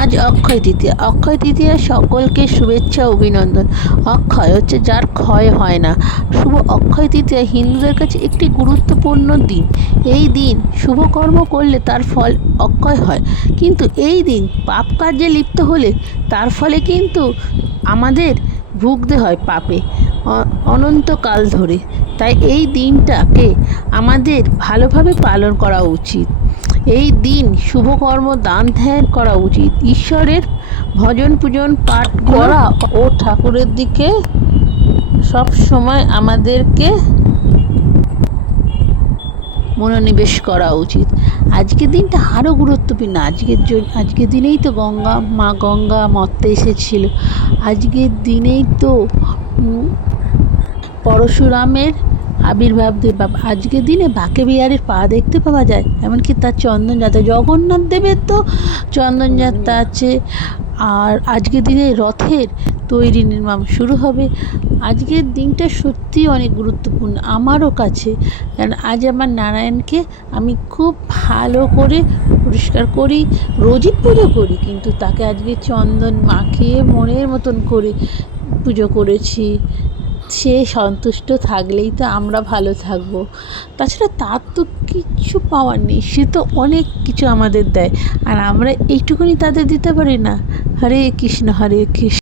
আজ অক্ষয় তৃতীয়া। অক্ষয় তৃতীয়া সকলকে শুভেচ্ছা অভিনন্দন। অক্ষয় হচ্ছে যার ক্ষয় হয় না। শুভ অক্ষয় তৃতীয়া হিন্দুদের কাছে একটি গুরুত্বপূর্ণ দিন। এই দিন শুভ কর্ম করলে তার ফল অক্ষয় হয়, কিন্তু এই দিন পাপ কার্যে লিপ্ত হলে তার ফলে কিন্তু আমাদের ভুগতে হয় পাপে অনন্তকাল ধরে। তাই এই দিনটাকে আমাদের ভালোভাবে পালন করা উচিত। এই দিন শুভকর্ম দান ধ্যান করা উচিত। ঈশ্বরের ভজন পূজন পাঠ করা ও ঠাকুরের দিকে সব সময় আমাদেরকে মনোনিবেশ করা উচিত। আজকের দিনটা আরও গুরুত্বপূর্ণ। আজকের দিনেই তো মা গঙ্গা মর্তে এসেছিল। আজকের দিনেই তো পরশুরামের আবির্ভাব দেব। আজকের দিনে বাঁকে বিহারীর পা দেখতে পাওয়া যায়, এমনকি তার চন্দনযাত্রা, জগন্নাথ দেবের তো চন্দনযাত্রা আছে। আর আজকের দিনে রথের তৈরি নির্মাণ শুরু হবে। আজকের দিনটা সত্যিই অনেক গুরুত্বপূর্ণ আমারও কাছে, কারণ আজ আমার নারায়ণকে আমি খুব ভালো করে পরিষ্কার করি, রোজই পুজো করি, কিন্তু তাকে আজকে চন্দন মাখিয়ে মনের মতন করে পুজো করেছি। সে সন্তুষ্ট থাকলেই তো আমরা ভালো থাকবো। তাছাড়া তার তো কিচ্ছু পাওয়ার নেই, সে তো অনেক কিছু আমাদের দেয়, আর আমরা এইটুকুনি তাদের দিতে পারি না। হরে কৃষ্ণ হরে কৃষ্ণ।